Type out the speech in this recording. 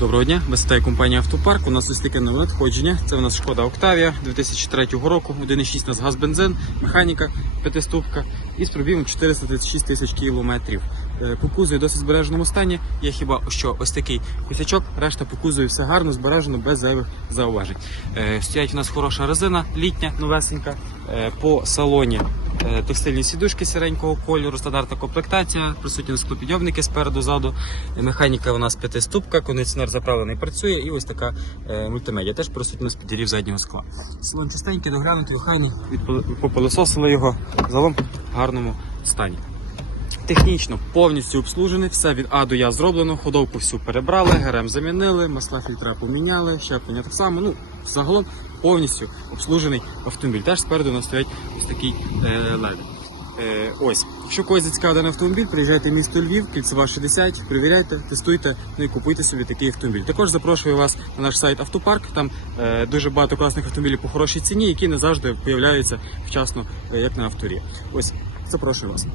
Доброго дня, висотає компанія Автопарк. У нас ось таке нове надходження. Це у нас шкода Октавія 2003 року, 1,6 у нас газ бензин, механіка, п'ятиступка і з пробігом 436 тисяч кілометрів. Е, в досить збереженому стані. Є хіба що ось такий косячок, решта по все гарно, збережено, без зайвих зауважень. Е, Стоять у нас хороша резина, літня, новесенька. Е, По салоні текстильні сідушки сіренького кольору, стандартна комплектація, присутні склопідйомники спереду ззаду. Е, Механіка у нас п'ятиступка, кондиціонер заправлений працює, і ось така мультимедіа. Теж присутня з підігрів заднього скла. Салон чистенький, доглянутий, охайний, відпили- попилисосили його загалом в гарному стані. Технічно повністю обслужений, все від А до Я зроблено, ходовку всю перебрали, ГРМ замінили, масла фільтра поміняли, щеплення так само. Ну, загалом повністю обслужений автомобіль. Теж спереду у нас стоять ось такий е, лед. Е, ось, якщо когось зацікавлений автомобіль, приїжджайте в місто Львів, кільцева 60, перевіряйте, тестуйте, ну і купуйте собі такий автомобіль. Також запрошую вас на наш сайт Автопарк. Там е, дуже багато класних автомобілів по хорошій ціні, які не завжди появляються вчасно, е, як на авторі. Ось запрошую вас.